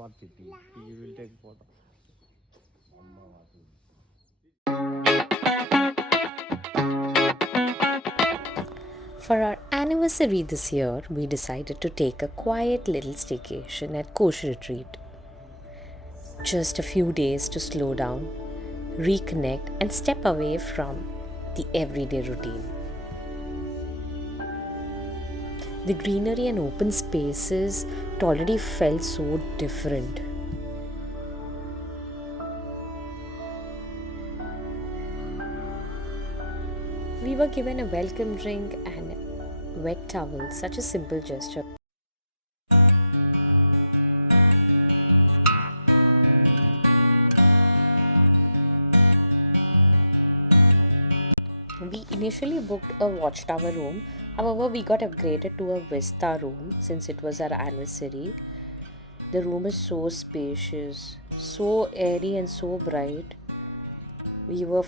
You will take photo. For our anniversary this year, we decided to take a quiet little staycation at Kosh Retreat. Just a few days to slow down, reconnect, and step away from the everyday routine. The greenery and open spaces it already felt so different. We were given a welcome drink and a wet towel, such a simple gesture. We initially booked a watchtower room, however, we got upgraded to a Vista room since it was our anniversary. The room is so spacious, so airy, and so bright. We were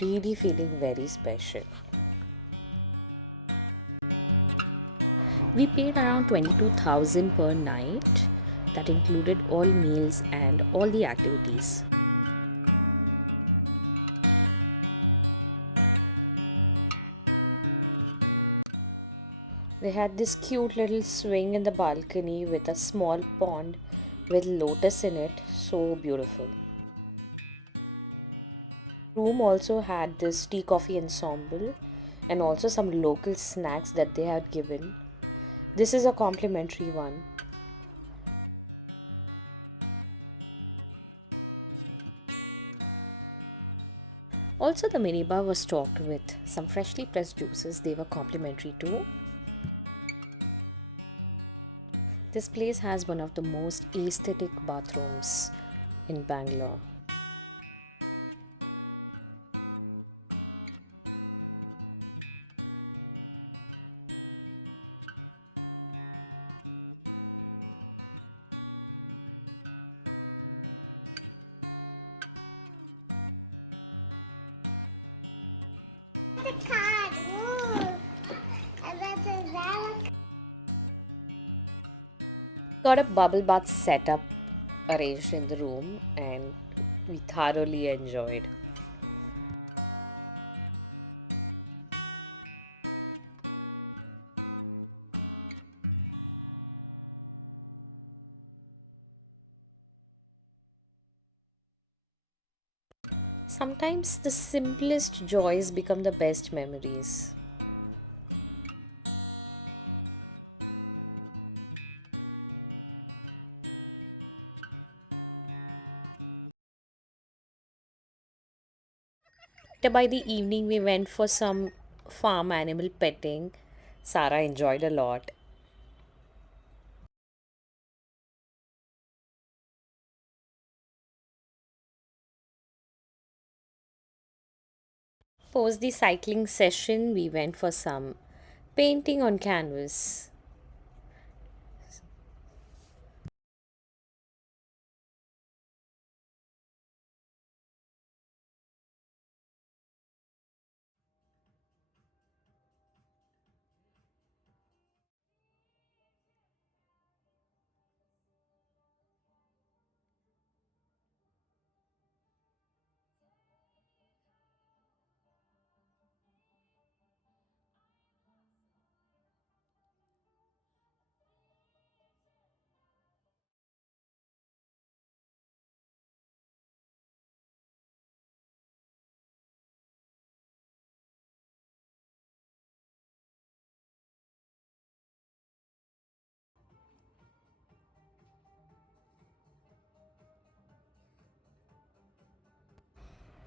really feeling very special. We paid around 22,000 per night. That included all meals and all the activities. They had this cute little swing in the balcony with a small pond with lotus in it. So beautiful. Room also had this tea coffee ensemble and also some local snacks that they had given. This is a complimentary one. Also, the minibar was stocked with some freshly pressed juices, they were complimentary too. This place has one of the most aesthetic bathrooms in Bangalore. The card. Ooh. And that's a valid. Got a bubble bath setup arranged in the room and we thoroughly enjoyed. Sometimes the simplest joys become the best memories. By the evening, we went for some farm animal petting. Sarah enjoyed a lot. Post the cycling session, we went for some painting on canvas.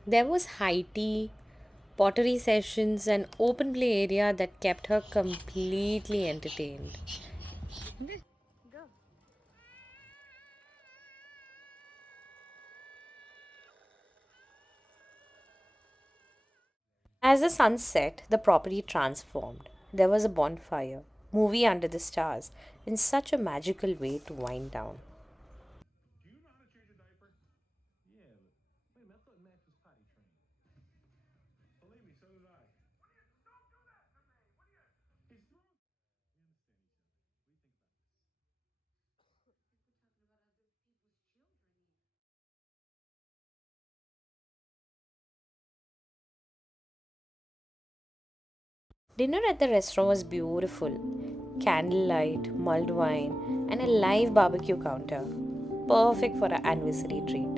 There was high tea, pottery sessions, and open play area that kept her completely entertained. As the sun set, the property transformed. There was a bonfire, movie under the stars, in such a magical way to wind down. Dinner at the restaurant was beautiful. Candlelight, mulled wine, and a live barbecue counter. Perfect for an anniversary treat.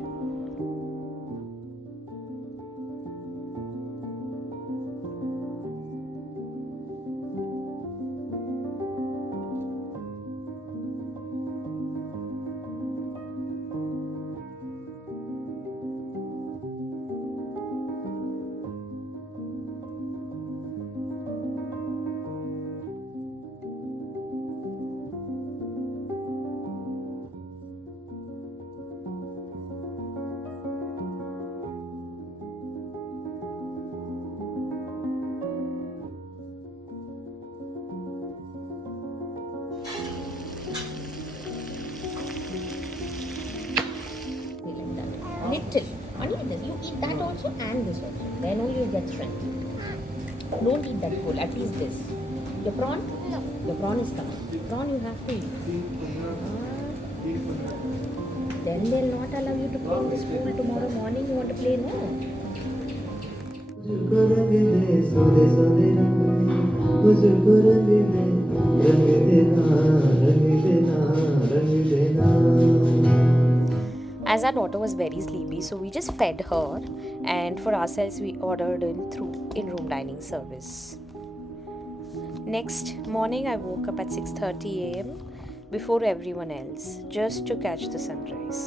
Like that. Little. Only this. You eat that also and this also. Then only you get strength. Don't eat that full. At least this. Your prawn? No. Your prawn is coming. Prawn you have to eat. Then they'll not allow you to play in this pool tomorrow morning. You want to play? No. मुझको रंग दे सोने सोने रंग दे मुझको रंग दे रंग देना रंग देना As our daughter was very sleepy, so we just fed her, and for ourselves we ordered in through in-room dining service. Next morning I woke up at 6:30 a.m. before everyone else just to catch the sunrise.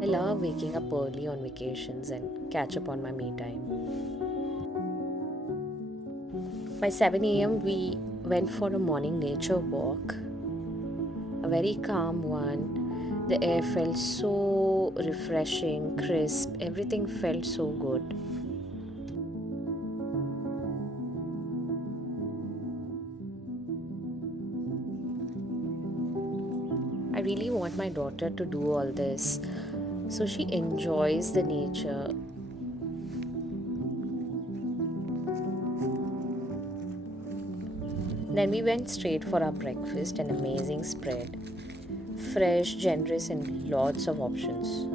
I love waking up early on vacations and catch up on my me time. By 7 a.m. we went for a morning nature walk. A very calm one. The air felt so refreshing, crisp, everything felt so good. I really want my daughter to do all this so she enjoys the nature. Then we went straight for our breakfast, an amazing spread. Fresh, generous, and lots of options.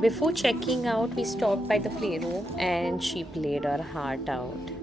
Before checking out, we stopped by the playroom and she played her heart out.